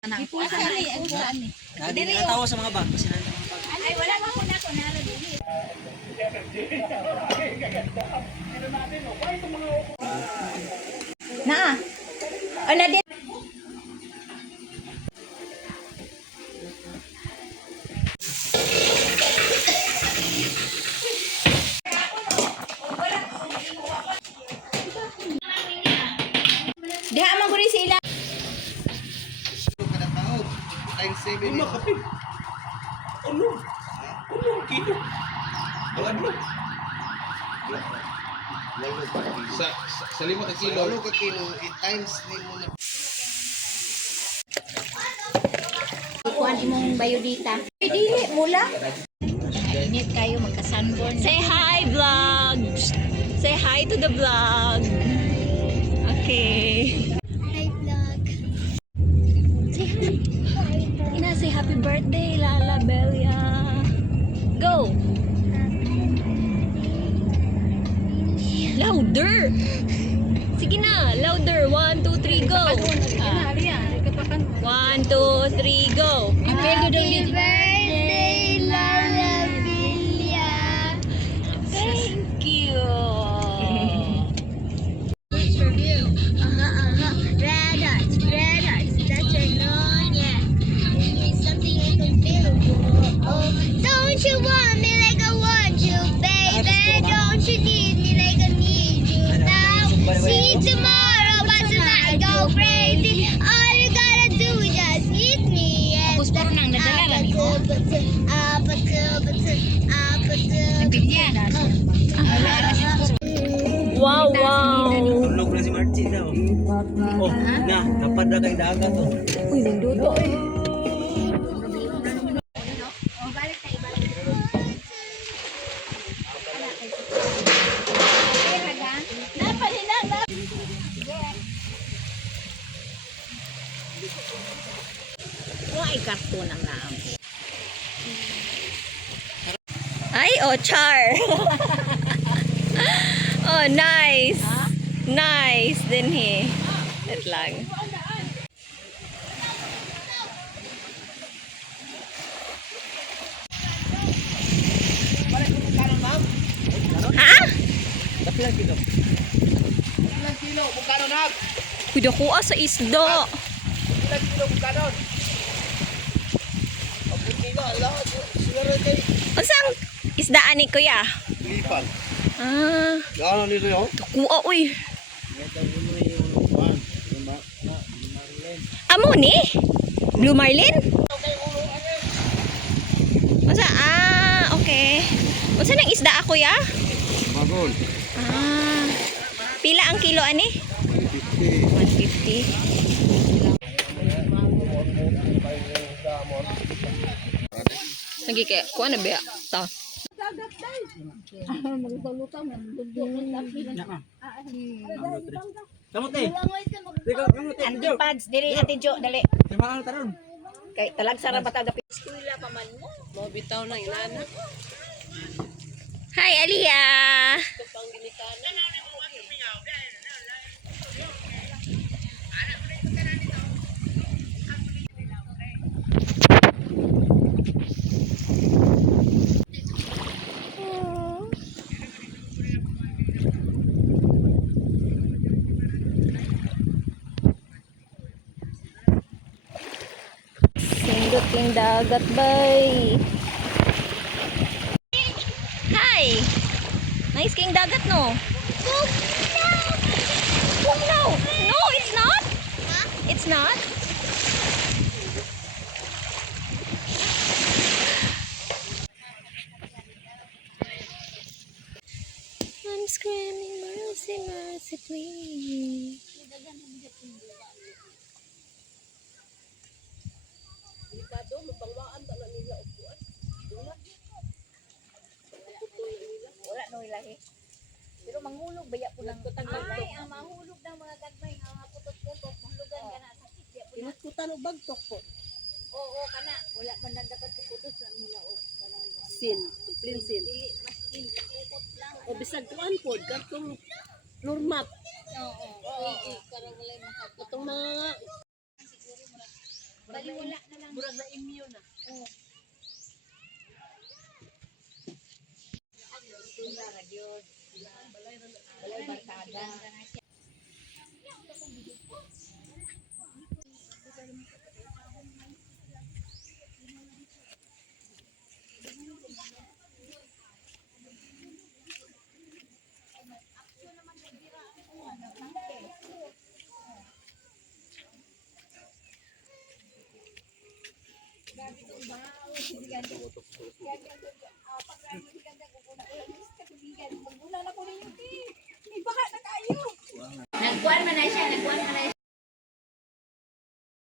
Ipusa ni, ipusa ni. Dili ka tawo sa mga bag. Kasi mga bag. Ay, wala ba ko na ko na ala dili. Na. Ala din. Diha man guri sila. Times 7. Kilo. Sa 5 ka kilo. Ano ka kilo? Times ni mo na. Kuan imong bayodita. Dili mula. Init kayo magka-sunburn. Say hi, vlog! Say hi to the vlog. Okay. Hi vlog. Say hi. Ina, say happy birthday, Lala Belia. Go! Louder! Sige na, louder. 1, 2, 3, go! 1, 2, 3, go! Happy birthday, Lala Villa. Thank you! Red hearts, that's your known, yeah. It's something I can feel. Oh, don't you want me like I want you, baby? Don't you need me like I need you now? See tomorrow, but tonight go crazy. All you gotta do is just hit me. Tapos puro nang nadala lang mo. Wow, wow! Tulog na si Marchi daw. Oh, na, napad na kay dagat to. Uy, nagduto eh. Ay, karton ang naam. Ay, oh, char. Oh, nice. Nice din he. Wait lang. Ha? Kapila kilo. Ilang kilo? Bukano na? Kuda ko sa isda. Ilang kilo? Bukano? Abot kilo. Lahat. Siguro kay Unsang isdaan ni kuya? lipan. Ah, Gano'n nito yun? kuha uy. Amo ni? Blue Marlin? Unsa? Ah, okay. Unsa nang isda ako ya? Bagol. Ah. Pila ang kilo ani? 150. Lagi kaya kuha na ba? Ta. Kamot eh. Anti pads diri ati Jo dali. Timangan taron. Kay talag sara patagapi. Hi, Aliyah. Sindot yung dagat, bay. Hi! Nice king dagat, no? No! No, it's not! It's not? I'm screaming mercy, mercy, please. Wala no ilahi. Pero manghulog baya po ng ay ang mahulog ng mga gagmay ang mga putot-putot mahulugan kana sakit ya po. Pinagkutan og bagtok po. Oo kana wala man lang dapat iputos sa nila o kanang Sin, plain sin. dili mas pukot lang. O bisag kuan pod kartong normat. Oo. Oo. Karang wala makapot. Katong mga Murag na immune na. Nagkuhan man na siya, nagkuhan man na